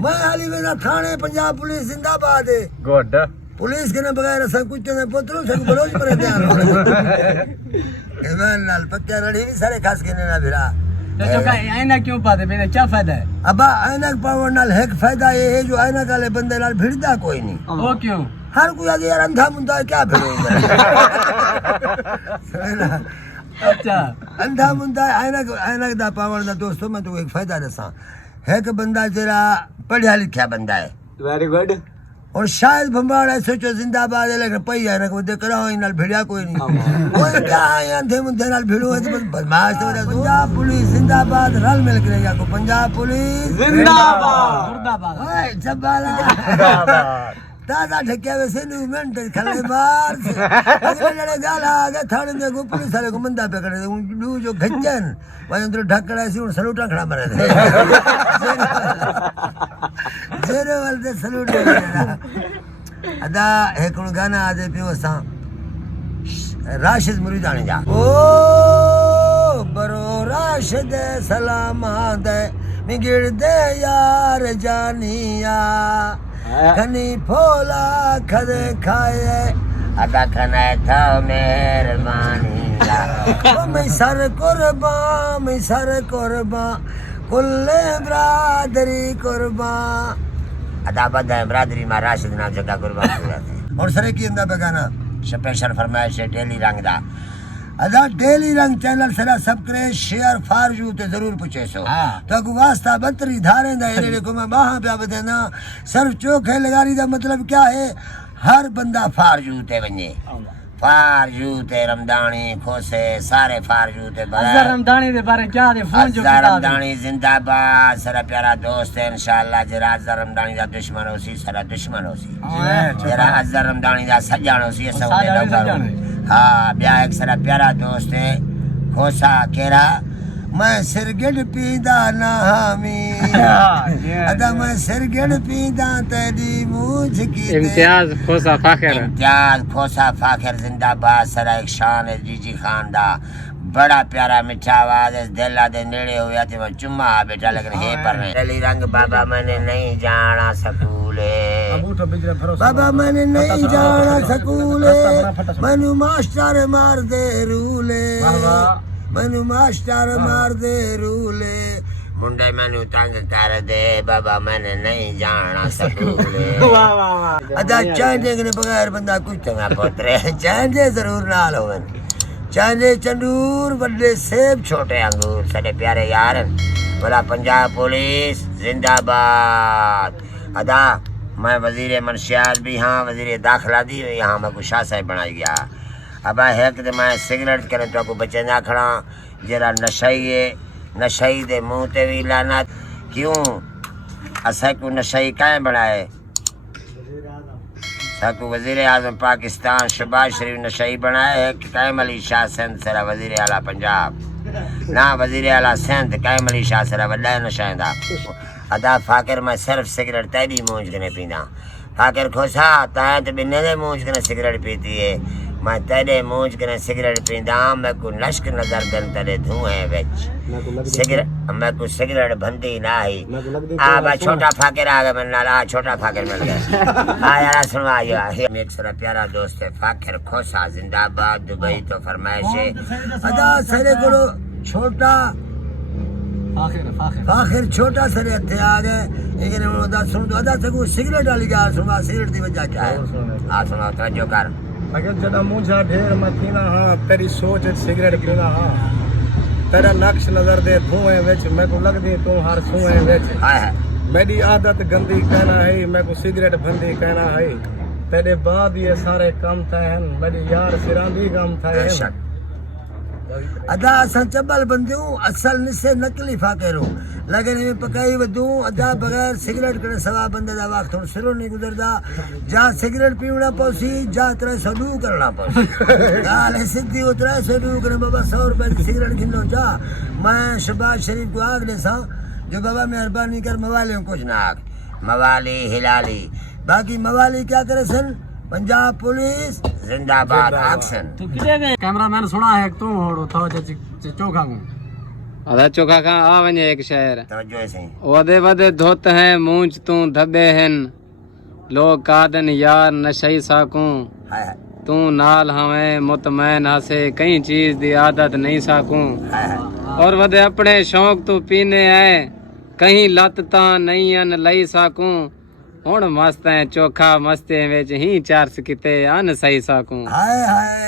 मैं हाली मेरा थाने पंजाब पुलिस जिंदाबाद है गुड पुलिस के ने बगैर सब कुछ ने पुत्रों सब बलोच पर ध्यान इमरान लाल पक्का रड़ी भी सारे खास के ना भिरा तो का आईना क्यों पाते मेरा क्या फायदा है अब ऐनक पावर नाल एक फायदा ये है जो ऐनक वाले बंदे नाल भिड़दा कोई नहीं वो क्यों हर कोई आगे यार अंधा मुंधा है, क्या भिड़ो अच्छा अंधा मुंधा ऐनक ऐनक दा पावर दा दोस्तों मैं तो एक फायदा दसा एक बंदा जरा पढ़िया लिखा बंदा है वेरी गुड और शायद भंबाड़ा सोचो जिंदाबाद है लेकिन पई है ना को देख रहा हूं नाल भिड़िया कोई नहीं कोई क्या है अंधे मुंधे नाल भिड़ो है तो बदमाश तो पंजाब पुलिस जिंदाबाद रल मिल के रहेगा को पंजाब पुलिस जिंदाबाद मुर्दाबाद ओए जब्बाला दादा ठक्या वैसे नु मिनट खले बार से अगले लड़े गाला आगे थाने में को पुलिस वाले को मंदा पकड़े दू जो घच्चन वहीं अंदर ढकड़ा से उन सलूटा खड़ा मरे थे जेरे वाले सलूट अदा एक गाना आदे पियो सा राशिद मुरीदानी जा ओ बरो राशिद सलाम दे मिगिर दे यार जानिया खनी फोला खदे खाए अदा खना था मेहरबानी मैं सर कुर्बा कुल्ले बरादरी कुर्बा अदा बदा बरादरी में राशिद नाम जगह कुर्बान हुआ थे और सरे की अंदा बेगाना स्पेशल फरमाइश है डेली रंग दा अदा डेली रंग चैनल सरा सब्सक्राइब शेयर फारजू ते जरूर पूछे सो तो को वास्ता बतरी धारे दा एरे को मैं बाहा पे बदेना सिर्फ चोखे लगारी दा मतलब क्या है हर बंदा फारजू ते वने फारजू ते रमदानी खोसे सारे फारजू ते अज़र रमदानी दे बारे क्या दे फोन जो अज़र रमदानी जिंदाबाद सरा प्यारा दोस्त है इंशाअल्लाह जरा अज़र रमदानी दा दुश्मन होसी सरा दुश्मन होसी जरा अज़र रमदानी दा सजान होसी सब हाँ ब्याह एक सरा प्यारा दोस्त है खोसा केरा मैं सिरगिड़ पीदा ना हामी अदा मैं सिरगिड़ पीदा तेरी मूछ की इम्तियाज खोसा फाखिर जिंदाबाद सरा एक शान है जीजी खान दा बड़ा प्यारा मिठा आवाज है दिला दे नेड़े होया ते मैं चुम्मा बेटा लेकिन हे पर डेली रंग बाबा मैंने नहीं जाना स्कूले बाबा मैंने नहीं जाना स्कूले मनु मास्टर मार दे रूले मनु मास्टर मार दे रूले मुंडे मैंने तंग कर दे बाबा मैंने नहीं जाना स्कूले अदा चांदे के बगैर बंदा कुछ चंगा पोतरे चांदे जरूर नाल होवन चांदे चंदूर बड़े सेब छोटे अंगूर सारे प्यारे यार बोला पंजाब पुलिस जिंदाबाद अदा मैं वजीर मनशियात भी हाँ वजीर दाखिला दी यहाँ मैं कुछ शाह साहब बनाई गया अब है कि मैं सिगरेट करें तो को बच्चे ना खड़ा जरा नशाई दे मुंह ते भी लाना क्यों असा को नशाई काहे बनाए साकू वजीर आजम पाकिस्तान शहबाज शरीफ नशाई बनाए कायम अली शाह सिंध सरा वजीर आला पंजाब ना वजीर आला सिंध कायम अली शाह सरा वड्डा नशाइंदा अदा फाकिर मैं सिर्फ सिगरेट तेरी मूंझ के नहीं पीना फाकिर खोसा ताए तो बिन्ने दे मूंझ के सिगरेट पीती है मैं तेरे मूंझ के सिगरेट पींदा मैं को नश्क नजर दन तेरे धुएं विच सिगरेट मैं को सिगरेट बंदी ना ही आ बा छोटा फाकिर आ गया मन नाला छोटा फाकिर मिल गया आ यार सुनवाइयो एक सरा प्यारा दोस्त है फाकिर खोसा जिंदाबाद दुबई तो फरमाइश है अदा सरे को छोटा फाखिर छोटा सरे हथे आ गए लेकिन अदा सुन दो अदा से सिगरेट वाली गा सुनवा सिगरेट दी वजह क्या है आ सुना तवज्जो कर अगर जदा मुझा ढेर मथीना हाँ तेरी सोच सिगरेट पीना हाँ तेरा नक्श नजर दे धुएं विच मैं को लग दी तू हर सुएं विच मेरी आदत गंदी कहना है मैं को सिगरेट बंदी कहना है तेरे बाद ये सारे काम थे मेरी यार सिरांदी काम थे अदा असा चबल बंदियों असल निसे नकली फाकिरो लेकिन में पकाई वदू अदा बगैर सिगरेट करे सवा बंदे दा वक्त थोड़ा सिरों नहीं गुजरदा जा सिगरेट पीवना पौसी जा तरह सडू करना पौसी गाल सिद्धी उतरा सडू करे बाबा 100 रुपए की सिगरेट गिनो जा मैं शहबाज शरीफ को आग दे सा जो बाबा मेहरबानी कर मवाली कुछ ना आग मवाली हिलाली बाकी मवाली क्या करे सन पंजाब पुलिस जिंदाबाद एक्शन तो किधर गए कैमरामैन सुना है तू होड़ो था चोखा को अदा चोखा खां आ वञे एक शहर तवज्जो है सही वदे वदे धोत हैं मूंछ तू धबे हैं लोग कादन यार नशई साकूं हाय हाय तू नाल हमें मुतमैन हसे कई चीज दी आदत नहीं साकूं हाय हाय और वदे अपने शौक तू पीने है कहीं लत ता नहीं अन लई साकूं हुण मस्त है चोखा मस्ते विच ही चार्स किते अन सही साकूं हाय हाय